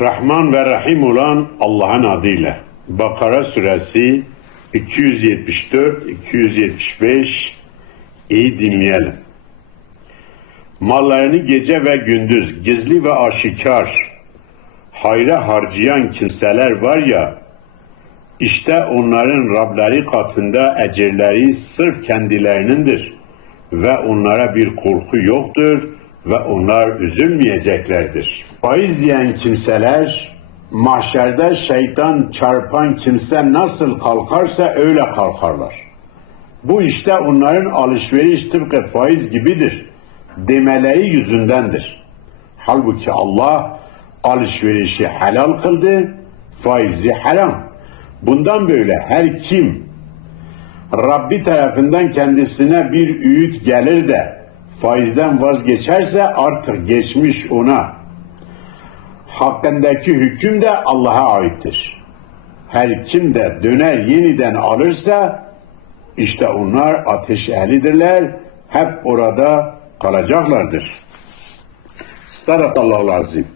Rahman ve Rahim olan Allah'ın adıyla. Bakara suresi 274-275 iyi dinleyelim. Mallarını gece ve gündüz gizli ve aşikar hayra harcayan kimseler var ya işte onların Rableri katında ecirleri sırf kendilerinindir ve onlara bir korku yoktur ve onlar üzülmeyeceklerdir. Faiz yiyen kimseler mahşerde şeytan çarpan kimse nasıl kalkarsa öyle kalkarlar. Bu işte onların alışveriş tıpkı faiz gibidir demeleri yüzündendir. Halbuki Allah alışverişi helal kıldı, faizi haram. Bundan böyle her kim Rabbi tarafından kendisine bir öğüt gelir de faizden vazgeçerse artık geçmiş ona. Hakkındaki hüküm de Allah'a aittir. Her kim de döner yeniden alırsa işte onlar ateş ehlidirler. Hep orada kalacaklardır. Sadakallahu azim.